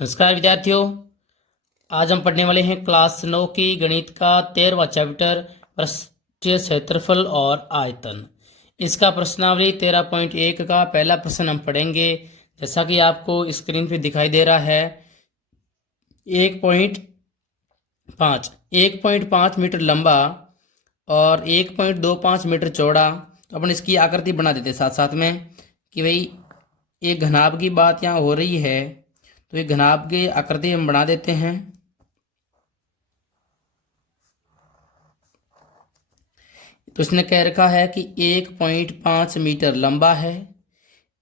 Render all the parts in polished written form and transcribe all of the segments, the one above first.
नमस्कार विद्यार्थियों। आज हम पढ़ने वाले हैं क्लास 9 की गणित का 13वां चैप्टर पृष्ठीय क्षेत्रफल और आयतन। इसका प्रश्नावली 13.1 का पहला प्रश्न हम पढ़ेंगे। जैसा कि आपको स्क्रीन पे दिखाई दे रहा है 1.5 मीटर लंबा और 1.25 मीटर चौड़ा। अपन इसकी आकृति बना देते साथ साथ में कि भाई एक घनाभ की बात यहाँ हो रही है, तो एक घनाभ की आकृति हम बना देते हैं। तो इसने कह रखा है कि 1.5 मीटर लंबा है,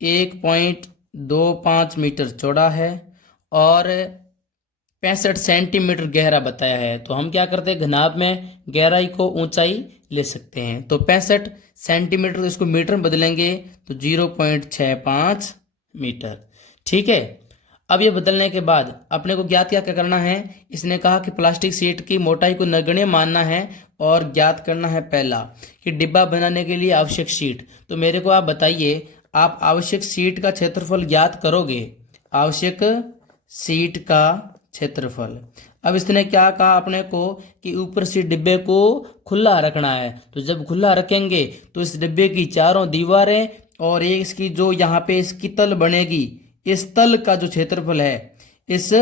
1.25 मीटर चौड़ा है और 65 सेंटीमीटर गहरा बताया है। तो हम क्या करते हैं, घनाभ में गहराई को ऊंचाई ले सकते हैं। तो 65 सेंटीमीटर, इसको मीटर में बदलेंगे तो 0.65 मीटर। ठीक है। अब ये बदलने के बाद अपने को ज्ञात क्या करना है, इसने कहा कि प्लास्टिक शीट की मोटाई को नगण्य मानना है और ज्ञात करना है पहला कि डिब्बा बनाने के लिए आवश्यक शीट। तो मेरे को आप बताइए, आप आवश्यक शीट का क्षेत्रफल ज्ञात करोगे। आवश्यक शीट का क्षेत्रफल। अब इसने क्या कहा अपने को कि ऊपर से डिब्बे को खुला रखना है। तो जब खुला रखेंगे तो इस डिब्बे की चारों दीवारें और एक इसकी जो यहाँ पे इसकी तल बनेगी, इस तल का जो क्षेत्रफल है, इस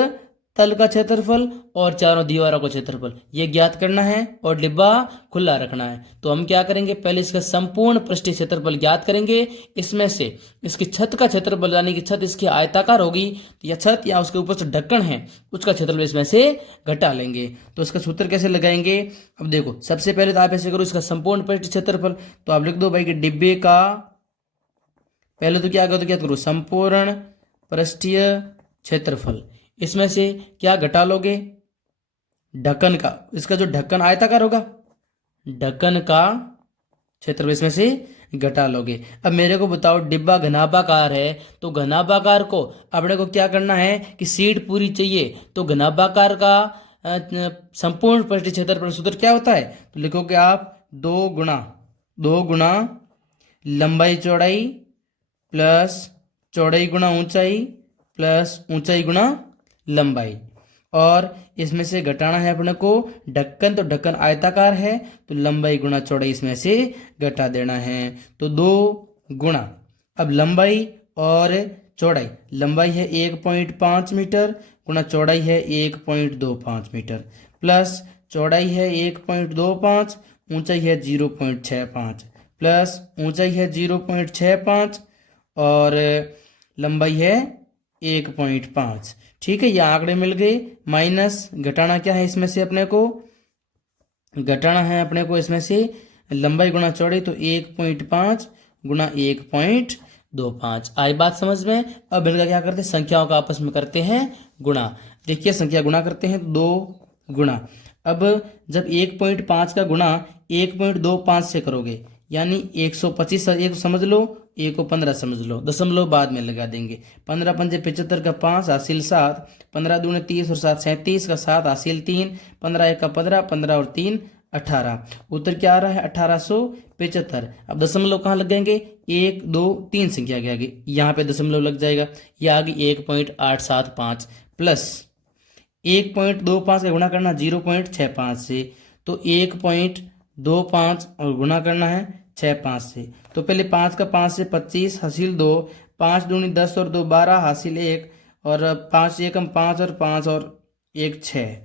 तल का क्षेत्रफल और चारों दीवारों का क्षेत्रफल ये ज्ञात करना है और डिब्बा खुला रखना है। तो हम क्या करेंगे, पहले इसका संपूर्ण पृष्ठीय क्षेत्रफल ज्ञात करेंगे। इसमें से इसकी छत का क्षेत्रफल, यानी कि छत इसकी आयताकार होगी या छत या उसके ऊपर से ढक्कन है उसका क्षेत्रफल इसमें से घटा लेंगे। तो इसका सूत्र कैसे लगाएंगे, अब देखो सबसे पहले तो आप ऐसे करो, इसका संपूर्ण पृष्ठीय क्षेत्रफल तो आप लिख दो भाई कि डिब्बे का, पहले तो क्या करो संपूर्ण पृष्ठीय क्षेत्रफल। इसमें से क्या घटा लोगे, ढक्कन का, इसका जो ढक्कन आयताकार होगा ढक्कन का क्षेत्रफल इसमें से घटा लोगे। अब मेरे को बताओ, डिब्बा घनाभाकार है तो घनाभाकार को अपने को क्या करना है कि शीट पूरी चाहिए। तो घनाभाकार का संपूर्ण पृष्ठीय क्षेत्रफल सूत्र क्या होता है, तो लिखोगे आप 2 गुना लंबाई चौड़ाई प्लस चौड़ाई गुना ऊंचाई प्लस ऊंचाई गुना लंबाई। और इसमें से घटाना है अपने को ढक्कन, तो ढक्कन आयताकार है तो लंबाई गुना चौड़ाई इसमें से घटा देना है। तो 2 गुना, अब लंबाई और चौड़ाई, लंबाई है 1.5 मीटर गुना चौड़ाई है 1.25 मीटर प्लस चौड़ाई है 1.25, ऊंचाई है 0.65 प्लस ऊंचाई है 0.65 और लंबाई है 1.5। ठीक है, ये आंकड़े मिल गए। माइनस घटाना क्या है, इसमें से अपने को घटाना है अपने को इसमें से लंबाई गुना चौड़ाई, तो 1.5 गुना 1.25। आई बात समझ में। अब इनका क्या करते हैं, संख्याओं का आपस में करते हैं गुणा। देखिए संख्या गुणा करते हैं 2 गुणा। अब जब 1.5 का गुणा 1.25 से करोगे यानी 125, एक समझ लो, एक को 15 समझ लो, दशमलव बाद में लगा देंगे। 15 पंजे 75 का 5 हासिल 7, 15 दूने 30 और 7 37 का 7 हासिल 3, 15 एक का 15, 15 और 3 18। उत्तर क्या आ रहा है 1875। अब दशमलव कहाँ लग जाएंगे, 1 2 3 संख्या के आगे यहाँ पे दशमलव लग जाएगा। ये आगे 1.875 प्लस 1.25 का गुणा करना 0.65 से, तो 1.25 और गुणा करना है 65 से। तो पहले 5 का 5 से 25 हासिल 2, 5 दूनी 10 और 2 12 हासिल 1 और 5 एकम 5 और 5 और 1 6।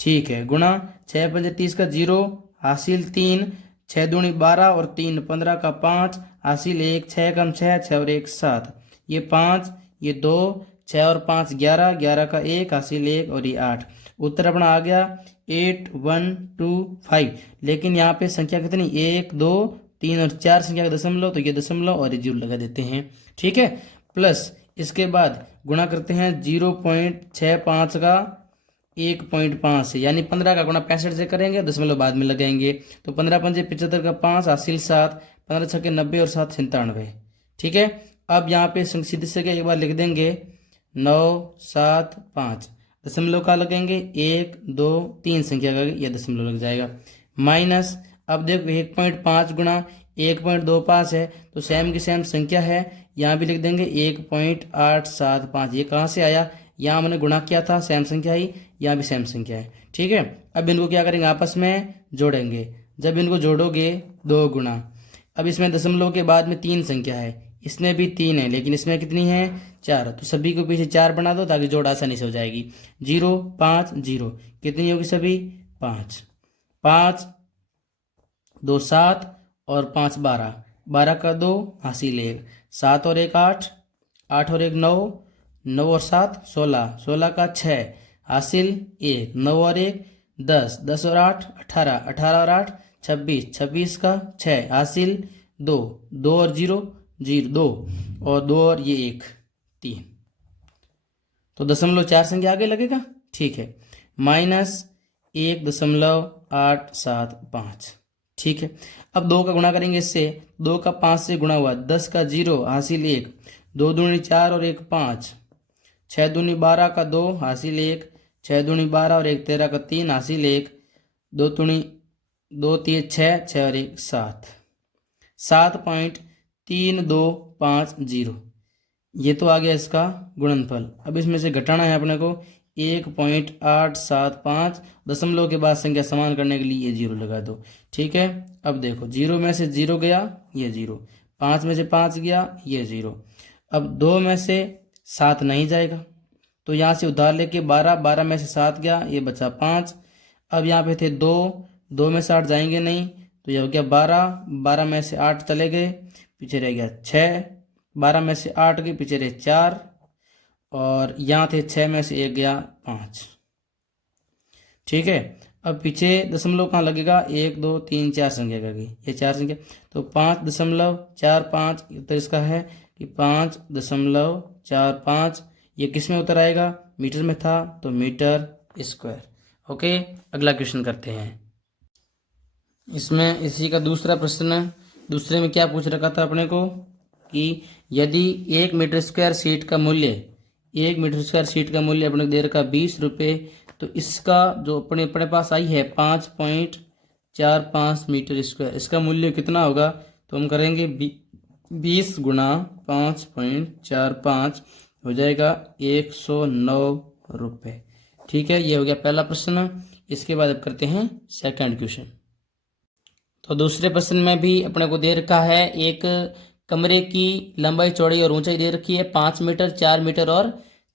ठीक है, गुणा 6 पंजे 30 का 0 हासिल 3, 6 दूनी 12 और 3 15 का 5 हासिल 1, 6 कम 6, 6 और 1 7, ये 5 ये 2, 6 और 5 11, 11 का 1 हासिल 1 और ये 8। उत्तर अपना आ गया 8125। लेकिन यहाँ पे संख्या कितनी, 1 2 3 और 4 संख्या का दशमलव, तो ये दशमलव और ये जीरो लगा देते हैं। ठीक है, प्लस इसके बाद गुणा करते हैं 0.65 का 1.5 से, यानी 15 का गुणा 65 से करेंगे, दशमलव बाद में लगाएंगे। तो 15 पंजे 75 का 5 हासिल 7, 15 छक्के 90 और 7 97। ठीक है, अब यहाँ पे सीधे से एक बार लिख देंगे 9 7 5, दशमलव का लगेंगे 1 2 3 संख्या का यह दशमलव लग जाएगा। माइनस, अब देखो 1.5 गुणा 1.25 है तो सेम की सेम संख्या है, यहाँ भी लिख देंगे 1.875। ये कहाँ से आया, यहाँ हमने गुणा किया था, सेम संख्या ही, यहाँ भी सेम संख्या है। ठीक है, अब इनको क्या करेंगे, आपस में जोड़ेंगे। जब इनको जोड़ोगे 2 गुणा, अब इसमें दशमलव के बाद में 3 संख्या है, इसमें भी 3 है, लेकिन इसमें कितनी है, 4। तो सभी को पीछे 4 बना दो ताकि जोड़ आसानी से हो जाएगी। 0 5 0, कितनी होगी सभी, 5। 5 2 7 और 5 12, 12 का 2 हासिल 1, 7 और 1 8, 8 और 1 9, 9 और 7 16, 16 का 6 हासिल 1, 9 और 1 10, 10 और 8 18, 18 और 8 26, 26 का 6 हासिल 2, 2 और 0 0 2, और 2 और ये 1 3। तो 0.4 संख्या आगे लगेगा। ठीक है, -1.875। ठीक है, अब 2 का गुणा करेंगे इससे, 2 का 5 से गुणा हुआ, 10 का 0 हासिल 1, 2 दूनी 4 और 1 5, 6 दूनी 12 का 2 हासिल 1, 6 दूनी 12 और 1 13 का 3 हासिल 1, 2 दूनी 2 3 6, 6 और 1 7, 7.3250। ये तो आ गया इसका गुणनफल। अब इसमें से घटाना है अपने को 1.875, दशमलव के बाद संख्या समान करने के लिए ये 0 लगा दो। ठीक है, अब देखो 0 में से 0 गया, ये 0, 5 में से 5 गया, ये 0। अब 2 में से 7 नहीं जाएगा, तो यहाँ से उधार लेके 12, 12 में से 7 गया, ये बचा 5। अब यहाँ पे थे 2, 2 में से 8 जाएंगे नहीं, तो ये हो गया 12, 12 में से 8 चले गए, पीछे रह गया 6, 12 में से 8 गए, पीछे रहे 4, और यहाँ थे 6 में से 1 गया 5। ठीक है, अब पीछे दशमलव कहाँ लगेगा, 1 2 3 4 संख्या का गई, ये 4 संख्या, तो 5.45 उत्तर इसका है कि 5.45। ये किस में उत्तर आएगा, मीटर में था, तो मीटर स्क्वायर। ओके, अगला क्वेश्चन करते हैं। इसमें इसी का दूसरा प्रश्न, दूसरे में क्या पूछ रखा था अपने को कि यदि 1 मीटर स्क्वायर शीट का मूल्य, 1 मीटर स्क्वायर शीट का मूल्य अपने को दे रखा 20 रुपये, तो इसका जो अपने अपने पास आई है 5.45 मीटर स्क्वायर, इसका मूल्य कितना होगा। तो हम करेंगे 20 गुणा 5.45 हो जाएगा 109 रुपये। ठीक है, ये हो गया पहला प्रश्न। इसके बाद अब करते हैं सेकंड क्वेश्चन। तो दूसरे प्रश्न में भी अपने को दे रखा है, एक कमरे की लंबाई चौड़ाई और ऊंचाई दे रखी है 5 मीटर, 4 मीटर और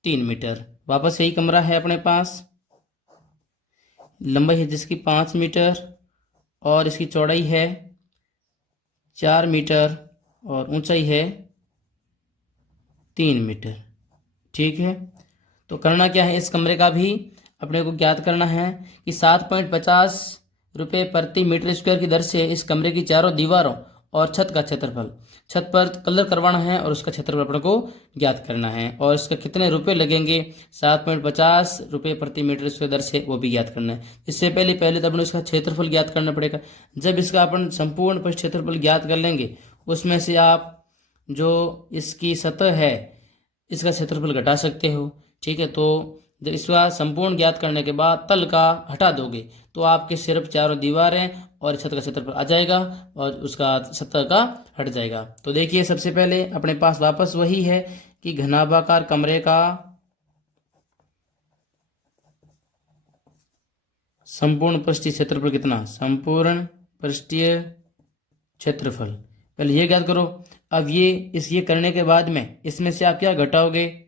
3 मीटर। वापस यही कमरा है अपने पास, लंबाई है जिसकी 5 मीटर और इसकी चौड़ाई है 4 मीटर और ऊंचाई है 3 मीटर। ठीक है, तो करना क्या है, इस कमरे का भी अपने को ज्ञात करना है कि 7.50 रुपये प्रति मीटर स्क्वायर की दर से इस कमरे की चारों दीवारों और छत का क्षेत्रफल, छत पर कलर करवाना है और उसका क्षेत्रफल अपने को ज्ञात करना है, और इसका कितने रुपए लगेंगे 7.50 रुपये प्रति मीटर स्क्वायर दर से, वो भी ज्ञात करना है। इससे पहले तो अपन इसका क्षेत्रफल ज्ञात करना पड़ेगा। जब इसका अपन संपूर्ण पृष्ठ क्षेत्रफल ज्ञात कर लेंगे, उसमें से आप जो इसकी सतह है इसका क्षेत्रफल घटा सकते हो। ठीक है, तो जब इसका संपूर्ण ज्ञात करने के बाद तल का हटा दोगे तो आपके सिर्फ चारों दीवारें और छत का क्षेत्रफल आ जाएगा और उसका सतह का हट जाएगा। तो देखिए, सबसे पहले अपने पास वापस वही है कि घनाभाकार कमरे का संपूर्ण पृष्ठीय क्षेत्रफल कितना, संपूर्ण पृष्ठीय क्षेत्रफल, पहले ये ज्ञात करो। अब ये करने के बाद में इसमें से आप क्या घटाओगे,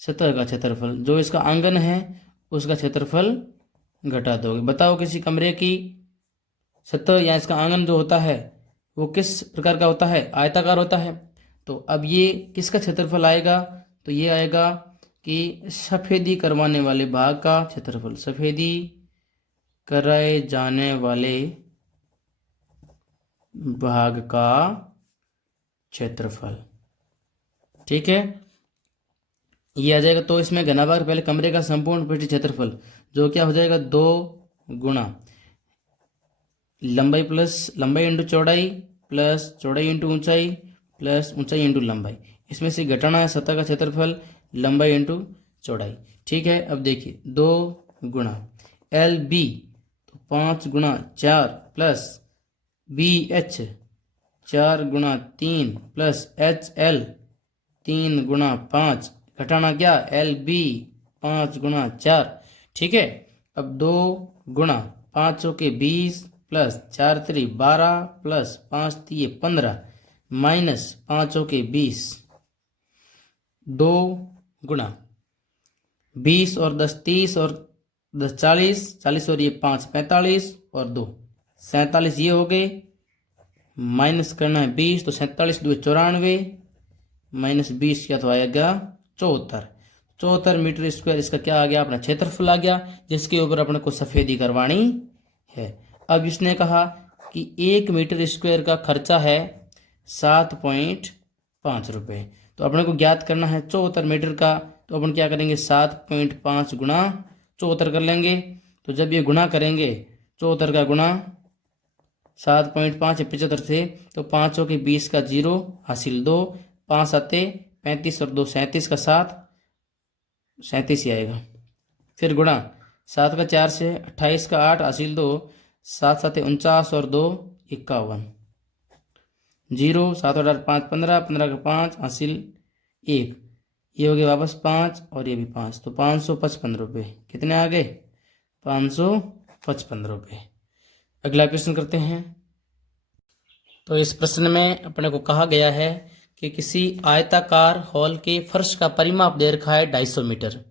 सतह का क्षेत्रफल, जो इसका आंगन है उसका क्षेत्रफल घटा दोगे। बताओ किसी कमरे की सतह या इसका आंगन जो होता है वो किस प्रकार का होता है, आयताकार होता है। तो अब ये किसका क्षेत्रफल आएगा, तो ये आएगा कि सफेदी करवाने वाले भाग का क्षेत्रफल, सफेदी कराए जाने वाले भाग का क्षेत्रफल। ठीक है, ये आ जाएगा। तो इसमें घनाभाग पहले कमरे का संपूर्ण पृष्ठीय क्षेत्रफल, जो क्या हो जाएगा 2 गुणा लंबाई प्लस लंबाई इंटू चौड़ाई प्लस चौड़ाई इंटू ऊंचाई प्लस ऊंचाई इंटू लंबाई। इसमें से घटाना है सतह का क्षेत्रफल, लंबाई इंटू चौड़ाई। ठीक है, अब देखिए 2 गुणा एल बी, तो 5 गुणा 4 प्लस बी एच 4 गुणा 3 प्लस एच एल 3 गुणा 5, घटाना क्या एल बी 5 गुणा 4, ठीक है। अब 2 गुणा 5 चौके 20 प्लस 4 3 12 प्लस 5 3 15 माइनस 5 चौके 20, 2 गुणा 20 और 10 30 और 10 40, 40 और ये 5 45 और 2 47 ये हो गए, माइनस करना है 20, तो 47 2 94 माइनस 20 क्या तो आएगा 74, 74 मीटर स्क्वायर इसका क्या आ गया, अपना क्षेत्रफल आ गया, जिसके ऊपर अपने को सफेदी करवानी है। अब इसने कहा कि 1 मीटर स्क्वायर का खर्चा है 7.5 रुपये, तो अपने को ज्ञात करना है 74 मीटर का, तो अपन क्या करेंगे 7.5 गुणा 74 कर लेंगे। तो जब ये गुणा करेंगे 74 का गुणा 7.5 75 से, तो 5 के 20 का 0 हासिल 2, 5 आते 35 और 2 37 का 7, 37 ही आएगा। फिर गुणा 7 का 4 से 28 का 8 हासिल 2, 7 7 49 और 2 51, 0 7 और 8 5 15, 15 का 5 हासिल 1, ये हो गए वापस 5 और ये भी 5, तो 555 रुपये कितने आ गए 555 रुपये। अगला प्रश्न करते हैं। तो इस प्रश्न में अपने को कहा गया है कि किसी आयताकार हॉल के फर्श का परिमाप दे रखा है 250 मीटर,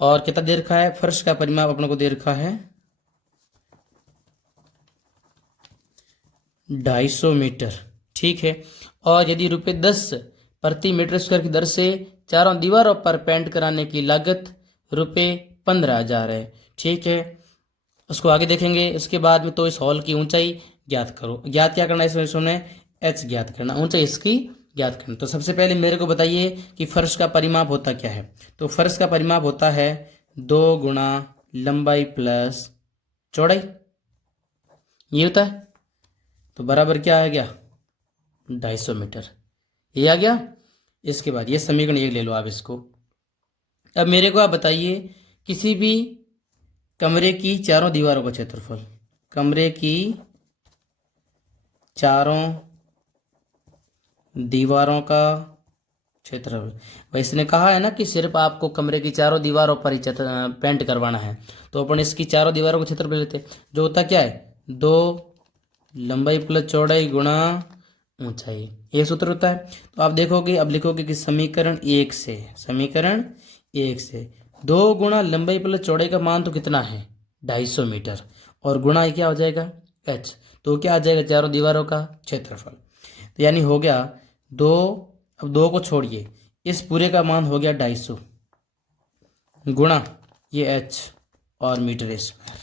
और कितना दे रखा है, फर्श का परिमाप अपने को दे रखा है 250 मीटर, ठीक है। और यदि ₹10 प्रति मीटर स्क्वायर की दर से चारों दीवारों पर पेंट कराने की लागत ₹15,000 है, ठीक है। उसको आगे देखेंगे। इसके बाद में तो इस हॉल की ऊंचाई ज्ञात करो। ज्ञात क्या करना है इसमें एच ज्ञात करना, ऊंचाई इसकी ज्ञात करना। तो सबसे पहले मेरे को बताइए कि फर्श का परिमाप होता क्या है। तो फर्श का परिमाप होता है 2 गुणा लंबाई प्लस चौड़ाई, ये होता है। तो बराबर क्या आ गया 250 मीटर, ये आ गया। इसके बाद ये समीकरण एक ले लो आप इसको। अब मेरे को आप बताइए किसी भी कमरे की चारों दीवारों का क्षेत्रफल, कमरे की चारों दीवारों का क्षेत्रफल। भाई इसने कहा है ना कि सिर्फ आपको कमरे की चारों दीवारों पर ही पेंट करवाना है, तो अपन इसकी चारों दीवारों का क्षेत्रफल लेते हैं, जो होता क्या है 2 लंबाई प्लस चौड़ाई गुणा ऊंचाई, ये सूत्र होता है। तो आप देखोगे, अब लिखोगे कि समीकरण 1 से 2 गुणा लंबाई प्लस चौड़ाई का मान तो कितना है 250 मीटर, और गुणा क्या हो जाएगा h, तो क्या आ जाएगा चारों दीवारों का क्षेत्रफल। तो यानी हो गया 2, अब 2 को छोड़िए, इस पूरे का मान हो गया 250 गुणा ये h और मीटर स्क्वायर,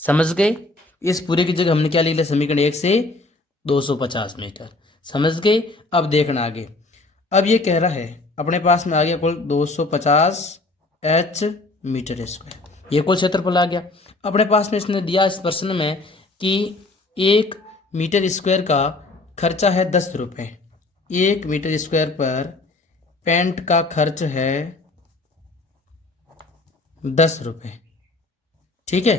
समझ गए। इस पूरे की जगह हमने क्या लिख लिया समीकरण 1 से 250 मीटर, समझ गए। अब देखना आगे। अब ये कह रहा है अपने पास में आ गया कुल 250 h मीटर स्क्वायर, ये कुल क्षेत्रफल आ गया। अपने पास में इसने दिया इस प्रश्न में कि 1 मीटर स्क्वायर का खर्चा है 10 रुपये, 1 मीटर स्क्वायर पर पेंट का खर्च है 10 रुपये, ठीक है।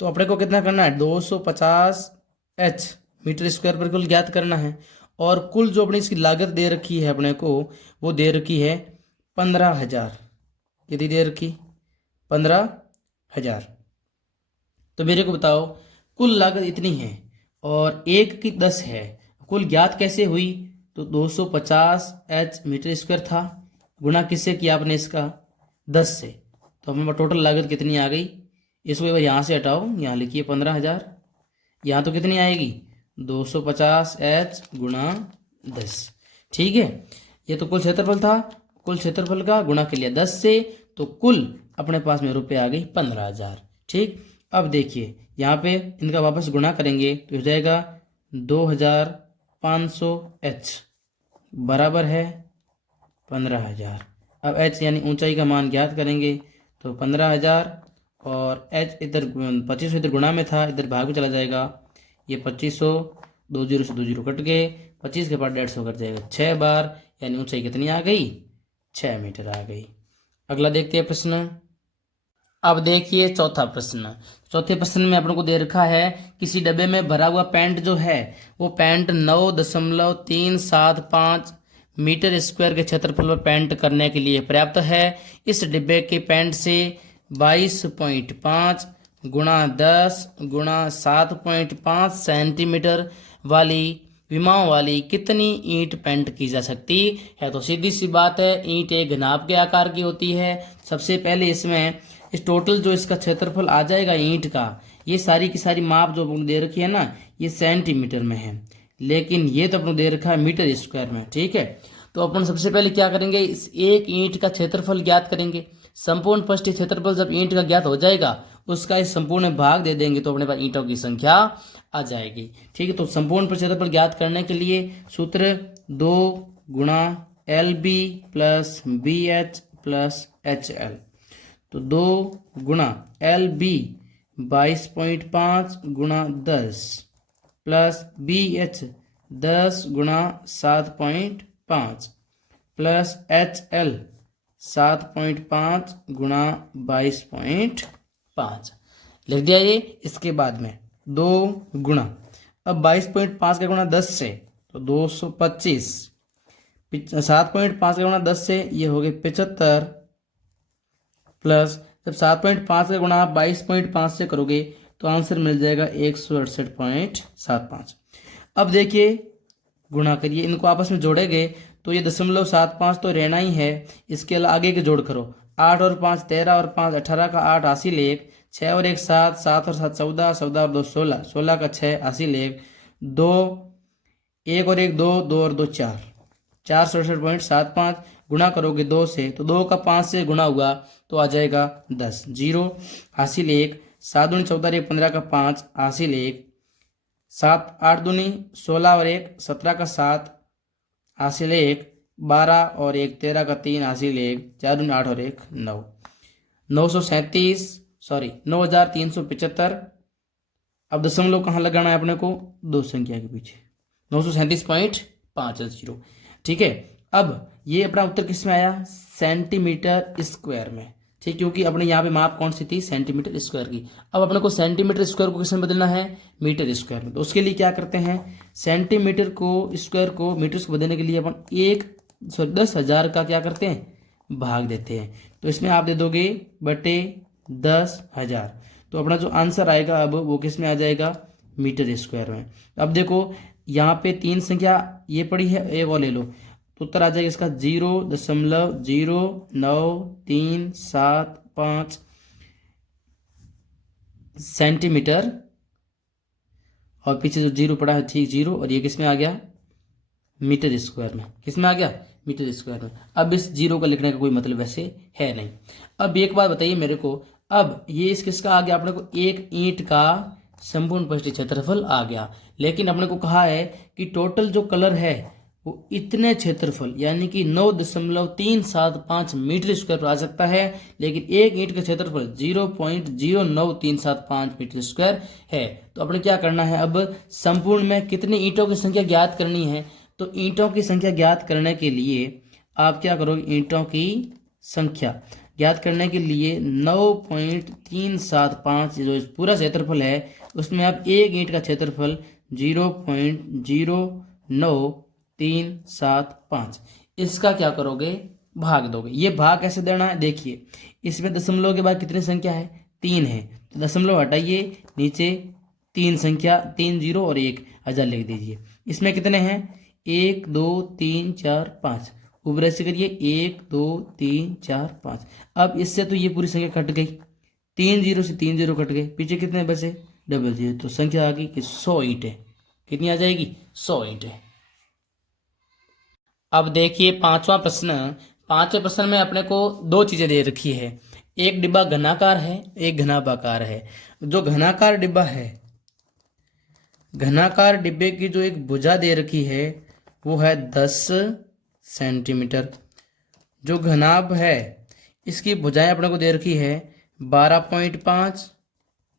तो अपने को कितना करना है 250 h मीटर स्क्वायर पर कुल ज्ञात करना है, और कुल जो अपनी इसकी लागत दे रखी है अपने को, वो दे रखी है 15,000, यदि दे रखी 15,000। तो मेरे को बताओ कुल लागत इतनी है और 1 की 10 है, कुल ज्ञात कैसे हुई। तो 250 h मीटर स्क्वायर था, गुणा किससे किया आपने इसका 10 से, तो हमें टोटल लागत कितनी आ गई। इसको एक बार यहाँ से हटाओ, यहाँ लिखिए 15,000, यहाँ तो कितनी आएगी 250 h गुणा 10, ठीक है। ये तो कुल क्षेत्रफल था, कुल क्षेत्रफल का गुणा के लिए 10 से, तो कुल अपने पास में रुपये आ गई 15,000, ठीक। अब देखिए यहाँ पे इनका वापस गुणा करेंगे तो हो जाएगा 2,500 h बराबर है 15,000। अब h यानी ऊंचाई का मान ज्ञात करेंगे, तो 15,000 और h इधर 2500 इधर गुणा में था, इधर भाग में चला जाएगा, ये 2500 2 जीरो से 2 जीरो कट गए, 25 के बाद 150 कट जाएगा 6 बार, यानी ऊंचाई कितनी आ गई 6 मीटर आ गई। अगला देखते हैं प्रश्न। अब देखिए चौथा प्रश्न। चौथे प्रश्न में अपन को दे रखा है किसी डब्बे में भरा हुआ पेंट जो है वो पेंट 9.375 मीटर स्क्वायर के क्षेत्रफल पर पेंट करने के लिए पर्याप्त है। इस डिब्बे के पेंट से 22.5 गुणा 10 गुणा 7.5 सेंटीमीटर वाली विमाओं वाली कितनी ईंट पेंट की जा सकती है। तो सीधी सी बात है, ईंट एक घनाभ के आकार की होती है। सबसे पहले इसमें इस टोटल जो इसका क्षेत्रफल आ जाएगा ईंट का, ये सारी की सारी माप जो अपने दे रखी है ना, ये सेंटीमीटर में है, लेकिन ये तो अपने दे रखा है मीटर स्क्वायर में। ठीक है, तो अपन सबसे पहले क्या करेंगे, इस एक ईंट का क्षेत्रफल ज्ञात करेंगे। संपूर्ण पृष्ठीय क्षेत्रफल जब ईंट का ज्ञात हो जाएगा, उसका इस संपूर्ण में भाग दे देंगे तो अपने पास ईंटों की संख्या आ जाएगी। ठीक है, तो संपूर्ण क्षेत्रफल ज्ञात करने के लिए सूत्र 2 गुणा LB plus BH plus HL। तो 2 गुणा LB 22.5 गुणा 10 प्लस BH 10 गुणा 7.5 प्लस HL 7.5 गुणा 22.5 लिख दिया ये। इसके बाद में 2 गुणा, अब 22.5 का गुणा 10 से तो 225, 7.5 का गुणा 10 से ये हो गए 75, प्लस जब 7.5 का गुणा आप 22.5 से करोगे तो आंसर मिल जाएगा 168.75। अब देखिए गुणा करिए, इनको आपस में जोड़ेंगे तो ये 0.75 तो रहना ही है। इसके अलावा आगे के जोड़ करो, 8 और 5 13 और 5 18 का 8 80 लेख, 6 और 1 7, 7 और 7 14, 14 और 2 16, 16 का 6 80 लेख, 2 1 और 1 2, 2 और 2 4, 468.75 गुणा करोगे 2 से तो 2 का 5 से गुणा हुआ तो आ जाएगा 10, 0 80 लेख, 7 दूनी 14 1 15 का 5 80 लेख, 7 8 दूनी 16 और 1 17 का 7 80 लेख, 12 और 1 13 का 3 80 लेख, 4 दूनी 8 और 1 9, 9375। अब दशमलव कहाँ लगाना है अपने को, दो संख्या के पीछे, 937.50। ठीक है, अब ये अपना उत्तर किस में आया, सेंटीमीटर स्क्वायर में। ठीक, क्योंकि अपने यहाँ पे माप कौन सी थी, सेंटीमीटर स्क्वायर की। अब अपने को सेंटीमीटर स्क्वायर को किस में बदलना है, मीटर स्क्वायर में। तो उसके लिए क्या करते हैं, सेंटीमीटर को स्क्वायर को मीटर को बदलने के लिए अपन 10,000 का क्या करते हैं, भाग देते हैं। तो इसमें आप दे दोगे बटे 10,000, तो अपना जो आंसर आएगा अब वो किस में आ जाएगा, मीटर स्क्वायर में। अब देखो यहाँ पे 3 संख्या ये पड़ी है, एक और ले लो तो उत्तर आ जाएगा इसका 0.0375 सेंटीमीटर, और पीछे जो 0 पड़ा है ठीक 0, और ये किस में आ गया, मीटर स्क्वायर में। किस में आ गया, मीटर स्क्वायर में। अब इस 0 का लिखने का कोई मतलब वैसे है नहीं। अब एक बात बताइए मेरे को, अब ये इस किसका आ गया, अपने को एक ईंट का संपूर्ण पृष्ठीय क्षेत्रफल आ गया, लेकिन अपने को कहा है कि टोटल जो कलर है वो इतने क्षेत्रफल यानी कि 9.375 मीटर स्क्वायर पर आ सकता है, लेकिन एक ईंट का क्षेत्रफल 0.09375 मीटर स्क्वायर है। तो अपने क्या करना है, अब संपूर्ण में कितनी ईंटों की संख्या ज्ञात करनी है। तो ईंटों की संख्या ज्ञात करने के लिए आप क्या करोगे, ईंटों की संख्या ज्ञात करने के लिए 9.375 जो पूरा क्षेत्रफल है उसमें आप एक ईंट का क्षेत्रफल 0.09375 इसका क्या करोगे, भाग दोगे। ये भाग कैसे देना है, देखिए इसमें दशमलव के बाद कितनी संख्या है, 3 है, तो दशमलव हटाइए, नीचे 3 संख्या, 3 0 और 1,000 लिख दीजिए। इसमें कितने हैं, 1 2 3 4 5, ऊपर से करिए 1 2 3 4 5। अब इससे तो ये पूरी संख्या कट गई, 3 0 से 3 0 कट गए, पीछे कितने बचे, 00, तो संख्या आ गई कि 100 ईंटें। कितनी आ जाएगी, 100 ईंटें। अब देखिए पांचवा प्रश्न। पांचवें प्रश्न में अपने को 2 चीजें दे रखी है, एक डिब्बा घनाकार है, एक घनाभाकार है। जो घनाकार डिब्बा है, घनाकार डिब्बे की जो एक भुजा दे रखी है वो है 10 सेंटीमीटर। जो घनाभ है इसकी भुजाएं अपने को दे रखी है 12.5,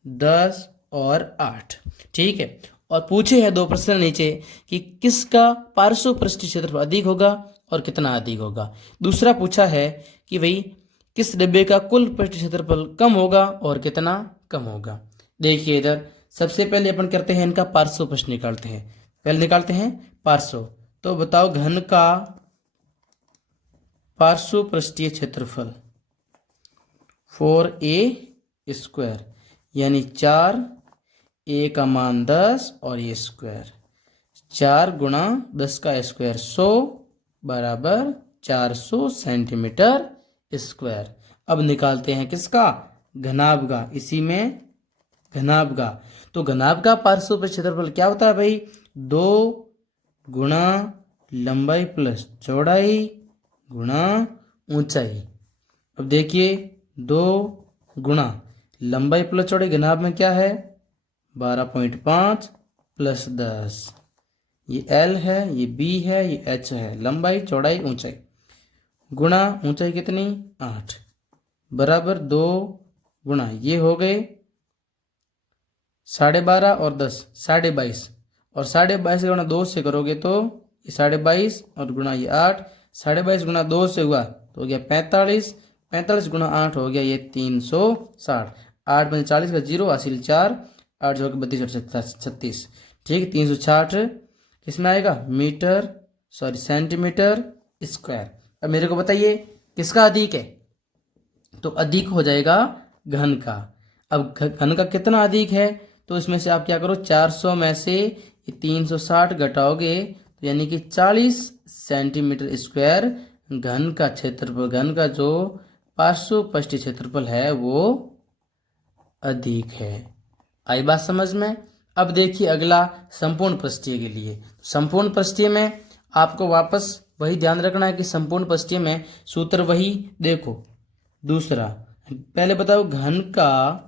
10 और 8। ठीक है, और पूछे है 2 प्रश्न नीचे कि किसका पार्श्व पृष्ठीय क्षेत्रफल अधिक होगा और कितना अधिक होगा। दूसरा पूछा है कि भाई किस डिब्बे का कुल पृष्ठीय क्षेत्रफल कम होगा और कितना कम होगा। देखिए इधर सबसे पहले अपन करते हैं इनका पार्श्व प्रश्न निकालते हैं। पहले निकालते हैं पार्श्व। तो बताओ घन का पार्श्व पृष्ठीय क्षेत्रफल 4a², यानी 4, a का मान 10 और ये स्क्वायर, 4 गुणा 10 का स्क्वायर 100 बराबर 400 सेंटीमीटर स्क्वायर। अब निकालते हैं किसका, घनाभ का, इसी में घनाभ का। तो घनाभ का पार्श्व पृष्ठ क्षेत्रफल क्या होता है भाई, 2 गुणा लंबाई प्लस चौड़ाई गुणा ऊंचाई। अब देखिए 2 गुणा लंबाई प्लस चौड़ाई, घनाभ में क्या है 12.5 प्लस 10, ये L है, ये B है, ये H है, लंबाई चौड़ाई ऊंचाई, गुणा ऊंचाई कितनी 8 बराबर 2 गुणा ये हो गए 12.5 और 10 22.5, और 22.5 गुणा 2 से करोगे तो ये 22.5 और गुणा ये 8, 22.5 गुणा 2 से हुआ तो हो गया 45, 45 गुणा 8 हो गया ये 360, 8 बजे 40 का 0 हासिल 4, 8 जो 32 और 36, ठीक, 360 किसमें आएगा सेंटीमीटर स्क्वायर। अब मेरे को बताइए किसका अधिक है, तो अधिक हो जाएगा घन का। अब घन का कितना अधिक है, तो इसमें से आप क्या करो 400 में से 360 घटाओगे तो यानी कि 40 सेंटीमीटर स्क्वायर घन का क्षेत्रफल, घन का जो पार्श्व पृष्ठीय क्षेत्रफल है वो अधिक है। आई बात समझ में। अब देखिए अगला संपूर्ण पृष्ठीय के लिए। संपूर्ण पृष्ठीय में आपको वापस वही ध्यान रखना है कि संपूर्ण पृष्ठीय में सूत्र वही, देखो दूसरा पहले बताओ घन का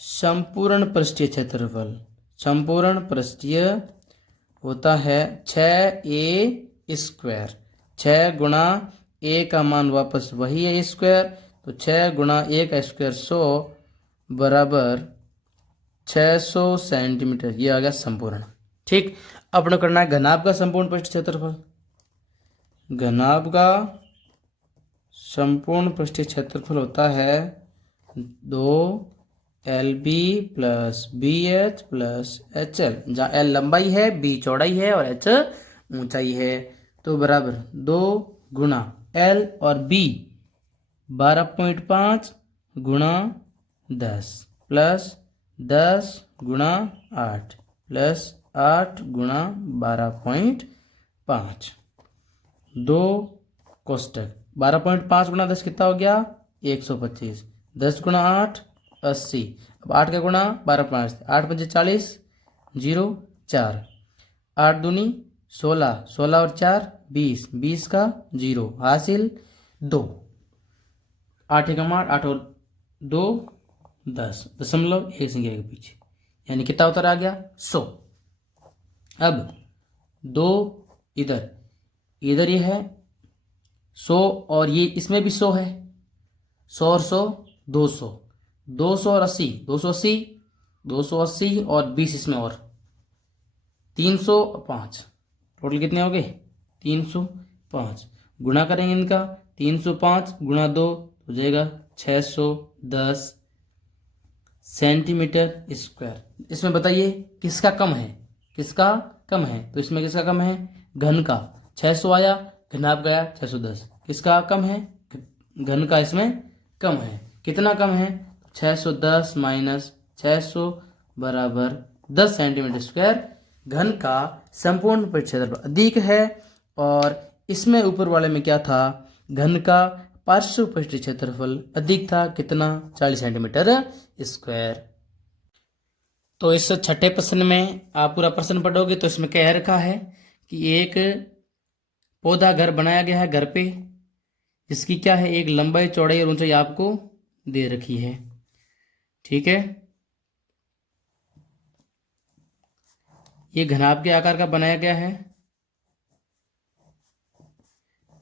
संपूर्ण पृष्ठीय क्षेत्रफल, संपूर्ण पृष्ठीय होता है 6a², 6 गुणा a का मान वापस वही है स्क्वायर, तो 6 गुणा a का स्क्वायर 100 बराबर 600 सेंटीमीटर, ये आ गया संपूर्ण। ठीक, अपने करना है घनाभ का संपूर्ण पृष्ठ क्षेत्रफल। घनाभ का संपूर्ण पृष्ठीय क्षेत्रफल होता है 2LB plus BH plus HL, जहाँ L लंबाई है, B चौड़ाई है और H ऊंचाई है, तो बराबर 2 गुणा L और B 12.5 गुणा 10 प्लस 10 गुणा 8 प्लस 8 गुणा 12.5, 2 कोष्टक 12.5 गुणा 10 कितना हो गया 125, 10 गुणा 8 80, अब 8 का गुणा 12.5, 8 पंजे 40, 0 4, 8 दूनी 16, 16 और 4 20, 20 का 0 हासिल 2, 8 एकम 8, 8 और 2 10, दशमलव एक संख्या के पीछे, यानी कितना उत्तर आ गया 100। अब 2 इधर, इधर ये है 100 और ये इसमें भी 100 है, 100 और 100 200, 200 और 80, 280, 280 और 20 इसमें और 305, टोटल कितने हो गए 305, गुणा करेंगे इनका 305 गुणा 2 हो जाएगा 610 सेंटीमीटर स्क्वायर। इसमें बताइए किसका कम है, किसका कम है, तो इसमें किसका कम है घन का, 600 आया, घनाभ गया 610, किसका कम है घन का, इसमें कम है, कितना कम है 610 माइनस 600 बराबर 10 सेंटीमीटर स्क्वायर। घन का संपूर्ण पृष्ठ क्षेत्रफल अधिक है और इसमें ऊपर वाले में क्या था, घन का पार्श्व पृष्ठ क्षेत्रफल अधिक था, कितना 40 सेंटीमीटर स्क्वायर। तो इस छठे प्रश्न में आप पूरा प्रश्न पढ़ोगे तो इसमें कह रखा है कि एक पौधा घर बनाया गया है घर पे, जिसकी क्या है एक लंबाई चौड़ाई और ऊंचाई आपको दे रखी है, ठीक है। ये घनाभ के आकार का बनाया गया है,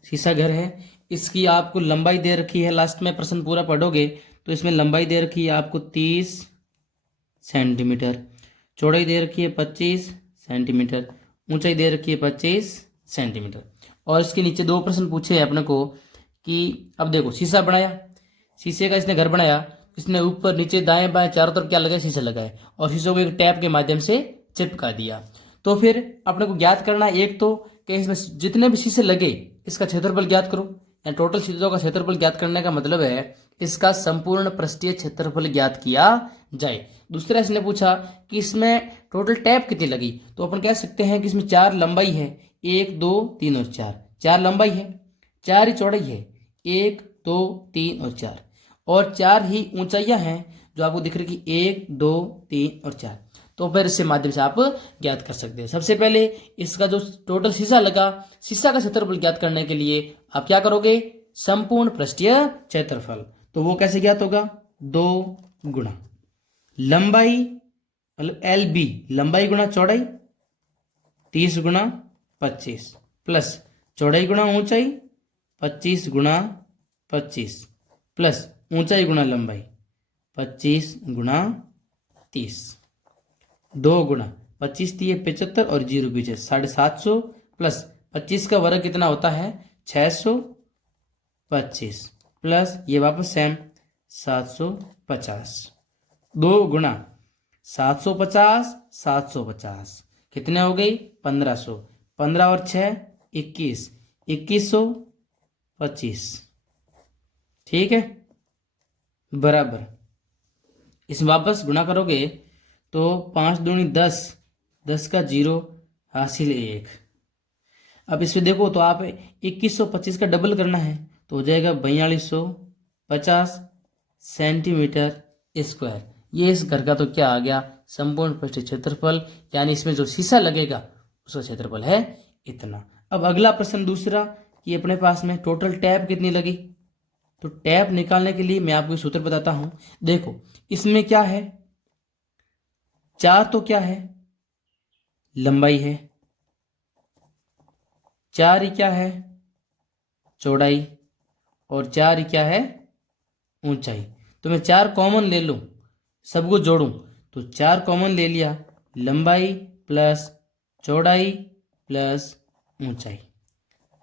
शीशा घर है, इसकी आपको लंबाई दे रखी है, लास्ट में प्रश्न पूरा पढ़ोगे तो इसमें लंबाई दे रखी है आपको 30 सेंटीमीटर, चौड़ाई दे रखी है 25 सेंटीमीटर, ऊंचाई दे रखी है 25 सेंटीमीटर। और इसके नीचे 2 प्रश्न पूछे हैं अपने को कि अब देखो शीशा बनाया, शीशे का इसने घर बनाया, इसने ऊपर नीचे दाएं बाएं चारों तरफ क्या लगाया शीशा लगाए और शीशों को एक टैप के माध्यम से चिपका दिया। तो फिर अपने को ज्ञात करना है एक तो कि इसमें जितने भी शीशे लगे इसका क्षेत्रफल ज्ञात करो, या टोटल छिद्रों का क्षेत्रफल ज्ञात करने का मतलब है इसका संपूर्ण पृष्ठीय क्षेत्रफल ज्ञात किया जाए। दूसरा इसने पूछा कि इसमें टोटल टैप कितनी लगी, तो अपन कह सकते हैं कि इसमें 4 लंबाई है, 1 2 3 और 4 लंबाई है, 4 ही चौड़ाई है, 1 2 3 और 4 ही ऊंचाइयां हैं जो आपको दिख रही कि 1 2 3 और 4। तो फिर इससे माध्यम से आप ज्ञात कर सकते हैं। सबसे पहले इसका जो टोटल शीशा लगा, शीशा का क्षेत्रफल ज्ञात करने के लिए आप क्या करोगे, संपूर्ण पृष्ठीय क्षेत्रफल। तो वो कैसे ज्ञात होगा, 2 गुणा लंबाई मतलब LB, लंबाई गुणा चौड़ाई 30 गुणा 25 प्लस चौड़ाई गुणा ऊंचाई 25 गुणा 25 प्लस ऊंचाई गुणा लंबाई 25 गुणा 30, 2 गुणा 25 3 75 और 0 पीछे 750 प्लस 25 का वर्ग कितना होता है 625 प्लस ये वापस सेम 750, 2 गुणा 750 750 कितने हो गई 1500, 15 और 6 21, 2125, ठीक है, बराबर इसमें वापस गुणा करोगे तो 5 दूनी 10, 10 का 0 हासिल 1। अब इसमें देखो तो आप 2125 का डबल करना है तो हो जाएगा 4250 सेंटीमीटर स्क्वायर। ये इस घर का तो क्या आ गया, संपूर्ण पृष्ठीय क्षेत्रफल, यानी इसमें जो शीशा लगेगा उसका क्षेत्रफल है इतना। अब अगला प्रश्न दूसरा कि अपने पास में टोटल टैप कितनी लगी, तो टैप निकालने के लिए मैं आपको सूत्र बताता हूं। देखो इसमें क्या है, 4 तो क्या है लंबाई है, 4 ही क्या है चौड़ाई और 4 ही क्या है ऊंचाई। तो मैं 4 कॉमन ले लूं, सबको जोड़ूं तो 4 कॉमन ले लिया, लंबाई प्लस चौड़ाई प्लस ऊंचाई।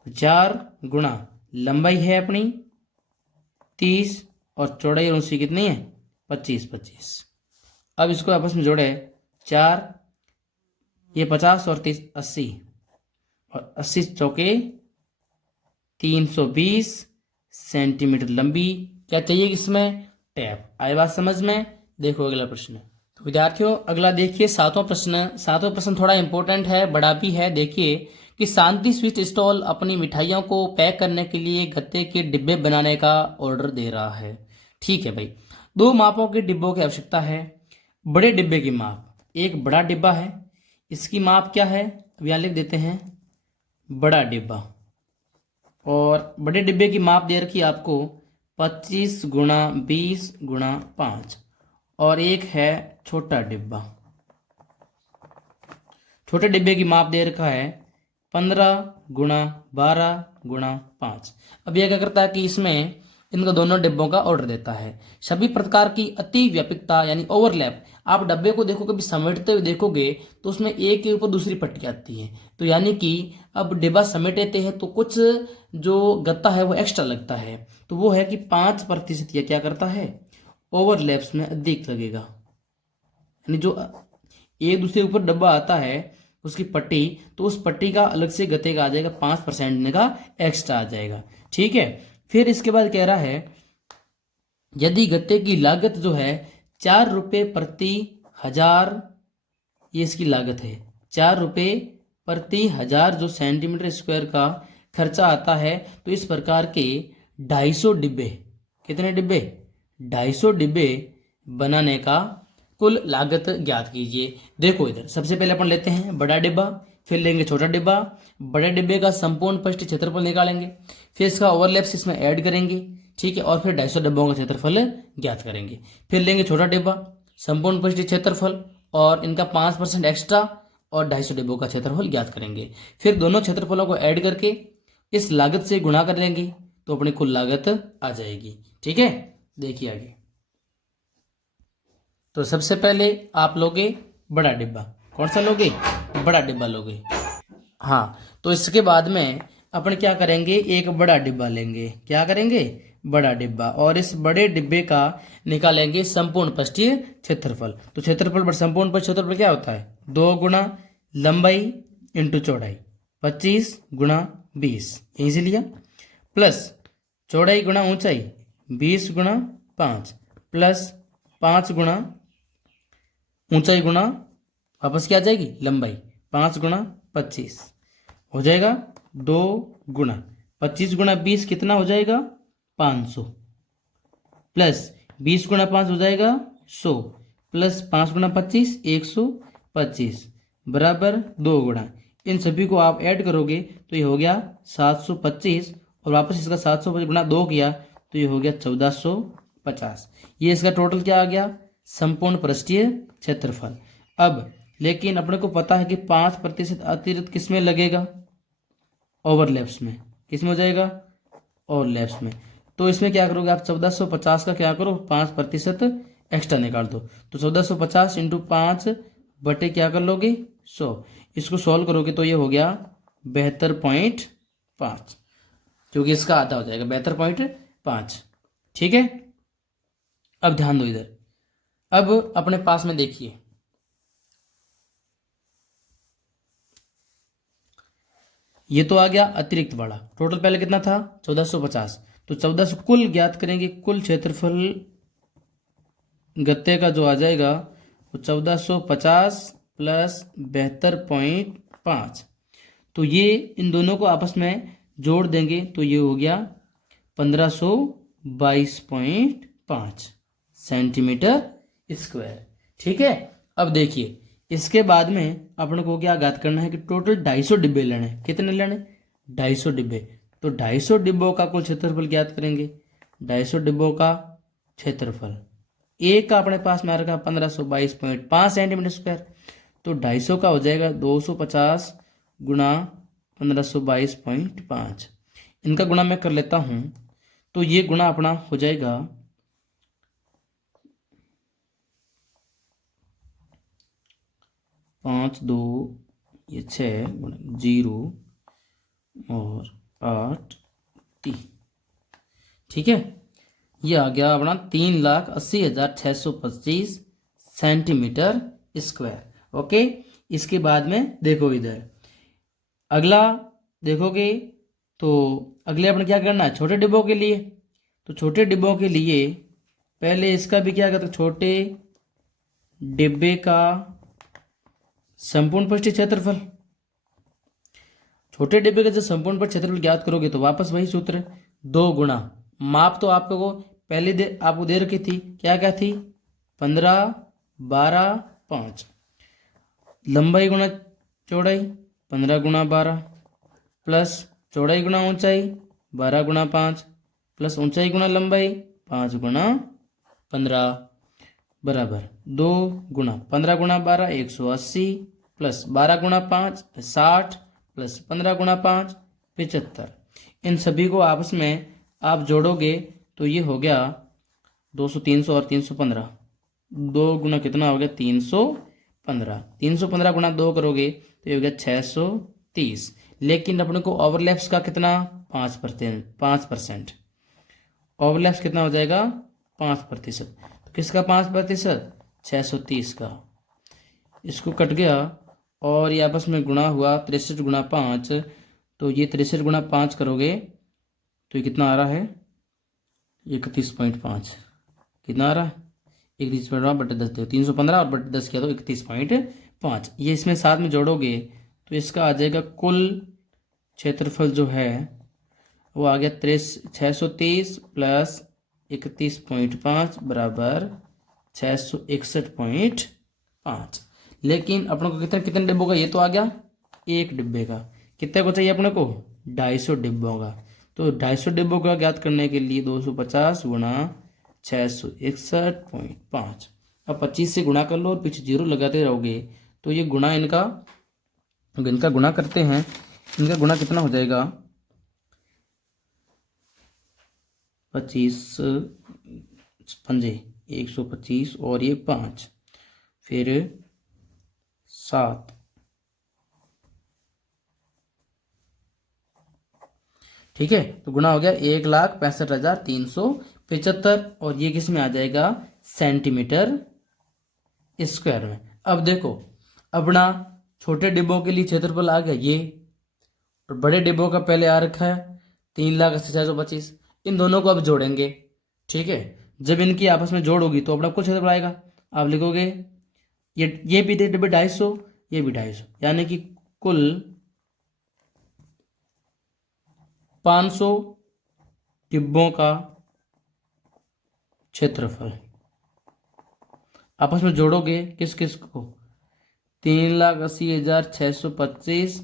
4 गुणा लंबाई है अपनी 30 और चौड़ाई और ऊंचाई कितनी है 25। अब इसको आपस में जोड़े 4 ये 50 और 30 80 और 80 चौके 320 सेंटीमीटर लंबी क्या चाहिए इसमें टैप। आई बात समझ में। देखो अगला प्रश्न, तो विद्यार्थियों अगला देखिए सातवां प्रश्न थोड़ा इंपॉर्टेंट है, बड़ा भी है। देखिए कि शांति स्वीट स्टॉल अपनी मिठाइयों को पैक करने के लिए गत्ते के डिब्बे बनाने का ऑर्डर दे रहा है। ठीक है भाई, 2 मापों के डिब्बों की आवश्यकता है। बड़े डिब्बे की माप, एक बड़ा डिब्बा है, इसकी माप क्या है, अब यहाँ लिख देते हैं बड़ा डिब्बा, और बड़े डिब्बे की माप दे रखी आपको 25 गुणा 20 गुणा 5, और एक है छोटा डिब्बा। छोटे डिब्बे की माप दे रखा है 15 गुणा 12 गुणा 5। अब यह क्या करता है कि इसमें इनका दोनों डिब्बों का ऑर्डर देता है। सभी प्रकार की अति व्यापकता यानी ओवरलैप, आप डब्बे को देखो कभी समेटते हुए देखोगे तो उसमें एक के ऊपर दूसरी पट्टी आती है, तो यानी कि अब डिब्बा समेटते हैं तो कुछ जो गत्ता है वो एक्स्ट्रा लगता है, तो वो है कि 5% यह क्या करता है ओवरलैप्स में अधिक लगेगा। यानी जो एक दूसरे ऊपर डब्बा आता है उसकी पट्टी, तो उस पट्टी का अलग से गत्ते का आ जाएगा 5% का एक्स्ट्रा आ जाएगा। ठीक है, फिर इसके बाद कह रहा है यदि गत्ते की लागत जो है 4 रुपये प्रति 1000, ये इसकी लागत है 4 रुपये प्रति 1000 जो सेंटीमीटर स्क्वायर का खर्चा आता है, तो इस प्रकार के 250 डिब्बे, कितने डिब्बे 250 डिब्बे बनाने का कुल लागत ज्ञात कीजिए। देखो इधर सबसे पहले अपन लेते हैं बड़ा डिब्बा, फिर लेंगे छोटा डिब्बा, बड़े डिब्बे का संपूर्ण पृष्ठीय क्षेत्रफल निकालेंगे, फिर इसका ओवरलैप्स इसमें ऐड करेंगे, ठीक है, और फिर 250 डिब्बों का क्षेत्रफल ज्ञात करेंगे। फिर लेंगे छोटा डिब्बा, संपूर्ण पृष्ठीय क्षेत्रफल और इनका 5% एक्स्ट्रा और 250 डिब्बों का क्षेत्रफल ज्ञात करेंगे। फिर दोनों क्षेत्रफलों को ऐड करके इस लागत से गुणा कर लेंगे तो अपनी कुल लागत आ जाएगी। ठीक है, देखिए आगे। तो सबसे पहले आप लोगे बड़ा डिब्बा, कौन सा लोगे बड़ा डिब्बा लोगे, हाँ, तो इसके बाद में अपन क्या करेंगे एक बड़ा डिब्बा लेंगे, क्या करेंगे बड़ा डिब्बा, और इस बड़े डिब्बे का निकालेंगे संपूर्ण पृष्ठीय क्षेत्रफल। तो क्षेत्रफल पर संपूर्ण पृष्ठीय क्षेत्रफल क्या होता है 2 गुणा लंबाई इंटू चौड़ाई 25 गुणा 20, यहीं से लिया, प्लस चौड़ाई गुणा ऊंचाई 20 गुणा 5 प्लस 5 गुणा ऊंचाई गुणा वापस क्या आ जाएगी लंबाई 5 गुणा 25 हो जाएगा 2 गुणा 25 गुणा 20 कितना हो जाएगा 500 प्लस 20 गुणा 5 हो जाएगा 100 प्लस 5 गुणा 25 125 बराबर 2 गुणा इन सभी को आप ऐड करोगे तो ये हो गया 725 और वापस इसका 725 गुणा 2 किया तो ये हो गया 1450। ये इसका टोटल क्या आ गया संपूर्ण पृष्ठीय क्षेत्रफल। अब लेकिन अपने को पता है कि 5% अतिरिक्त किस में लगेगा ओवरलैप्स में, किस में हो जाएगा ओवरलैप्स में। तो इसमें क्या करोगे आप 1450 का क्या करो 5% एक्स्ट्रा निकाल दो तो 1450 इंटू 5 बटे क्या कर लोगे 100। इसको सॉल्व करोगे तो ये हो गया 72.5 क्योंकि इसका आधा हो जाएगा 72.5। ठीक है। अब ध्यान दो इधर, अब अपने पास में देखिए ये तो आ गया अतिरिक्त वाला। टोटल पहले कितना था 1450 तो 1400 कुल ज्ञात करेंगे। कुल क्षेत्रफल गत्ते का जो आ जाएगा वो 1450 प्लस 72.5 तो ये इन दोनों को आपस में जोड़ देंगे तो ये हो गया 1522.5 सेंटीमीटर स्क्वायर। ठीक है। अब देखिए इसके बाद में अपने को क्या ज्ञात करना है कि टोटल 250 डिब्बे लेने। कितने लेने 250 डिब्बे। तो 250 डिब्बों का कुल क्षेत्रफल ज्ञात करेंगे। 250 डिब्बों का क्षेत्रफल एक का अपने पास में आ रखा 1522.5 सेंटीमीटर स्क्वायर तो 250 का हो जाएगा 250 गुणा 1522.5। इनका गुणा मैं कर लेता हूं तो ये गुणा अपना हो जाएगा 5 2 ये 6 0 और 8 3। ठीक है। ये आ गया अपना 3,80,625 सेंटीमीटर स्क्वायर। ओके। इसके बाद में देखो इधर अगला देखोगे तो अगले अपने क्या करना है छोटे डिब्बों के लिए। तो छोटे डिब्बों के लिए पहले इसका भी क्या करते छोटे डिब्बे का संपूर्ण पृष्ठीय क्षेत्रफल। छोटे डिब्बे का जब संपूर्ण पृष्ठीय क्षेत्रफल ज्ञात करोगे तो वापस वही सूत्र 2 गुणा माप तो आपको पहले आपको दे रखी थी क्या थी 15 12 5 लंबाई गुणा चौड़ाई 15 गुणा 12 प्लस चौड़ाई गुणा ऊंचाई 12 गुणा 5 प्लस ऊंचाई गुणा लंबाई 5 गुणा 15 बराबर 2 गुणा 15 गुणा 12 180 प्लस 12 गुणा 5 60 प्लस 15 गुणा 5 75। इन सभी को आपस में आप जोड़ोगे तो ये हो गया 200 300 और 315 2 गुना कितना हो गया 315 315 गुणा 2 करोगे तो ये हो गया 630। लेकिन अपने को ओवरलैप्स का कितना 5% ओवरलैप्स कितना हो जाएगा 5%। तो किसका 5% 630 का। इसको कट गया और ये आपस में गुणा हुआ 63 गुणा 5 तो ये 63 गुणा 5 करोगे तो ये कितना आ रहा है 31.5। कितना आ रहा है 31.5 बटे 10 देखो 315 और बटे 10 किया तो 31.5। ये इसमें साथ में जोड़ोगे तो इसका आ जाएगा कुल क्षेत्रफल जो है वो आ गया 630 प्लस 31.5 बराबर 661.5। लेकिन अपने को कितने कितने डिब्बों का ये तो आ गया एक डिब्बे का। कितने को चाहिए अपने को 250 डिब्बों का। तो 250 डिब्बों का ज्ञात करने के लिए 250 गुणा 661.5। अब 25 से गुणा कर लो और पीछे जीरो लगाते रहोगे तो ये गुणा इनका गुणा करते हैं। इनका गुणा कितना हो जाएगा 25 पंजे 125 और ये 5 फिर 7 ठीक है। तो गुणा हो गया 1,65,375 और ये किस में आ जाएगा सेंटीमीटर स्क्वायर में। अब देखो अपना छोटे डिब्बों के लिए क्षेत्रफल आ गया ये और बड़े डिब्बों का पहले आ रखा है 3,80,625। इन दोनों को अब जोड़ेंगे। ठीक है, जब इनकी आपस में जोड़ होगी तो अपना कुल क्षेत्रफल आएगा। आप लिखोगे ये भी दे 250, ये भी 250, यानी कि कुल 500 डिब्बों का क्षेत्रफल। आपस में जोड़ोगे किस किस को, 3,80,625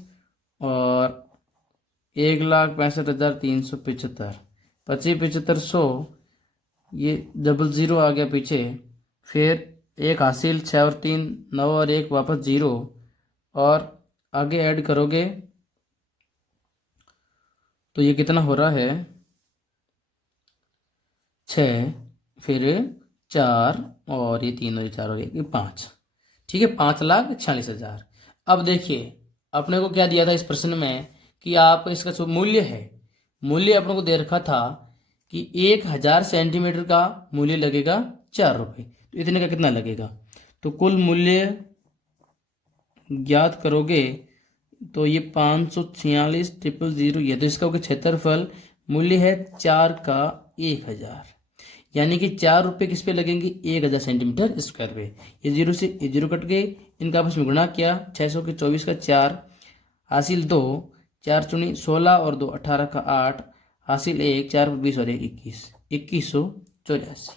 और 1,65,375, 25,75,100, ये 00 आ गया पीछे, फिर एक हासिल, 6 और 3 9 और 1 वापस 0, और आगे ऐड करोगे तो ये कितना हो रहा है, 6, फिर 4 और ये 3 और ये 4 और ये 5। ठीक है, 5,46,000। अब देखिए अपने को क्या दिया था इस प्रश्न में कि आप इसका जो मूल्य है, मूल्य अपने को दे रखा था कि 1,000 सेंटीमीटर का मूल्य लगेगा 4 रुपये, तो इतने का कितना लगेगा। तो कुल मूल्य ज्ञात करोगे तो ये 546,000, ये तो इसका क्षेत्रफल मूल्य है 4 का 1,000, यानी कि 4 रुपये किस पे लगेंगे, 1,000 सेंटीमीटर स्क्वायर पे। ये 0 से ये 0 कट गए, इनका आपस में गुणा किया, 600 के 24 का 4, हासिल 2, 4 चुनी 16 और 2 18 का 8, हासिल 1, 4 20 और 1 21, 2184,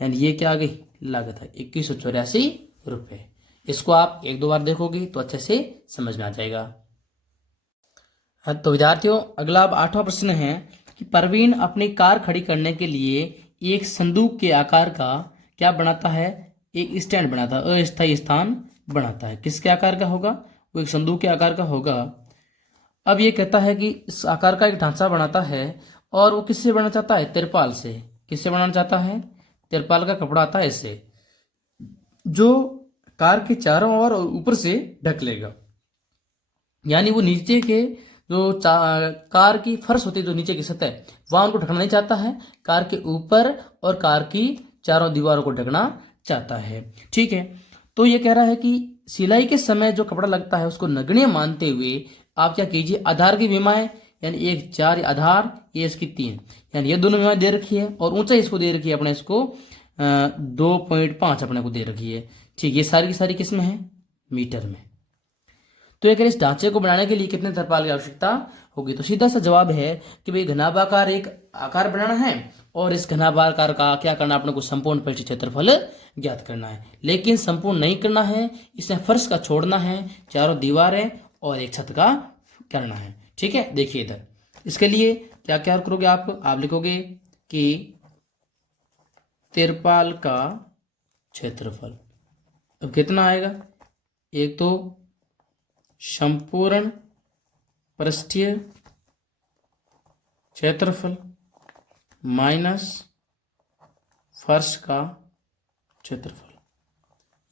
यानी ये क्या आ गई लागत है 2184 रुपये। इसको आप 1-2 बार देखोगे तो अच्छे से समझ में आ जाएगा। तो विद्यार्थियों अगला अब 8वां प्रश्न है कि प्रवीण अपनी कार खड़ी करने के लिए एक संदूक के आकार का क्या बनाता है, एक स्टैंड बनाता है, अस्थायी स्थान बनाता है। किसके आकार का होगा, वो एक संदूक के आकार का होगा। अब ये कहता है कि इस आकार का एक ढांचा बनाता है और वो किससे बनाना चाहता है, तिरपाल से। किससे बनाना चाहता है, तिरपाल का कपड़ा आता है इससे, जो कार के चारों ओर और ऊपर से ढक लेगा। यानी वो नीचे के जो कार की फर्श होती है, जो नीचे की सतह, वहां उनको ढकना नहीं चाहता है, कार के ऊपर और कार की चारों दीवारों को ढकना चाहता है। ठीक है, तो ये कह रहा है कि सिलाई के समय जो कपड़ा लगता है उसको नगण्य मानते हुए आप क्या कीजिए, आधार की विमाएं, यानी 1 4 आधार, ये इसकी 3, यानी ये दोनों विमाएं दे रखी है, और ऊंचाई इसको दे रखी है अपने इसको 2.5 अपने को दे रखी है। ठीक, ये सारी की सारी किस में है, मीटर में। तो अगर इस ढांचे को बनाने के लिए कितने तिरपाल की आवश्यकता होगी, तो सीधा सा जवाब है कि भाई घनाभाकार एक आकार बनाना है और इस घनाभाकार का क्या करना, अपने को संपूर्ण परिष्ठ क्षेत्रफल ज्ञात करना है। लेकिन संपूर्ण नहीं करना है, इसमें फर्श का छोड़ना है, चारों दीवारें और एक छत का करना है। ठीक है, देखिए इधर इसके लिए क्या क्या करोगे आप लिखोगे कि तिरपाल का क्षेत्रफल अब कितना आएगा, एक तो संपूर्ण पृष्ठीय क्षेत्रफल माइनस फर्श का क्षेत्रफल।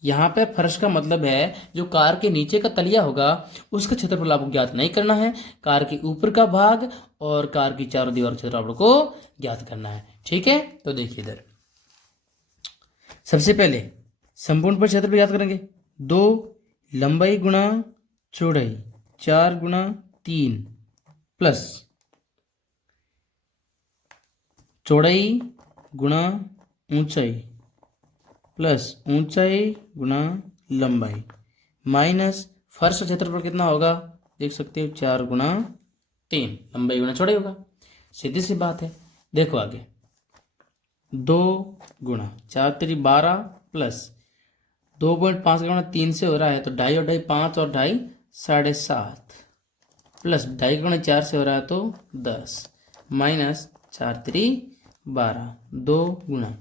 यहां पे फर्श का मतलब है जो कार के नीचे का तलिया होगा उसका क्षेत्रफल आपको ज्ञात नहीं करना है, कार के ऊपर का भाग और कार की चारों दीवार का क्षेत्रफल आपको ज्ञात करना है। ठीक है, तो देखिए इधर सबसे पहले संपूर्ण पर क्षेत्रफल ज्ञात करेंगे, 2 लंबाई गुणा चौड़ाई 4 गुणा 3 प्लस चौड़ाई गुणा ऊंचाई प्लस ऊंचाई गुणा लंबाई माइनस फर्श क्षेत्रफल कितना होगा, देख सकते हो 4 गुणा 3, लंबाई गुणा चौड़ाई होगा। सीधी सी बात है, देखो आगे 2 गुणा 4 3 12 प्लस 2.5 गुणा 3 से हो रहा है तो 2.5 और 2.5 5 और 2.5 7.5 प्लस 2.5 गुणा 4 से हो रहा है तो 10 माइनस 4 3 12, 2 गुणा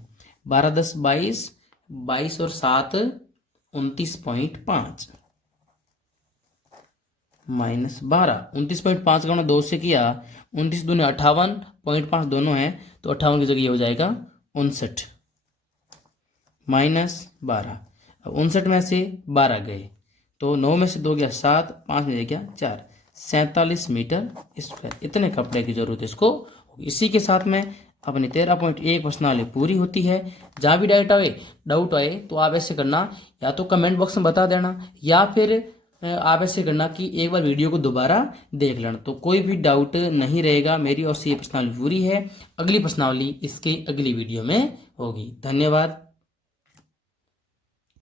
12 10 22, 22 और 7 29.5 माइनस 12, 29.5 का गुणा 2 से किया, 29 दूनी 58.5 दोनों है तो 58 की जगह ये हो जाएगा 59 माइनस 12। अब 59 में से 12 गए तो 9 में से 2 गया 7, 5 में गया 4, 47 मीटर स्क्वायर। इतने कपड़े की जरूरत है इसको। इसी के साथ में अपनी 13.1 प्रश्नावली पूरी होती है। जहाँ भी डाउट आए तो आप ऐसे करना, या तो कमेंट बॉक्स में बता देना या फिर आप ऐसे करना कि एक बार वीडियो को दोबारा देख लेना, तो कोई भी डाउट नहीं रहेगा। मेरी और से ये प्रश्नावली पूरी है, अगली प्रश्नावली इसकी अगली वीडियो में होगी। धन्यवाद।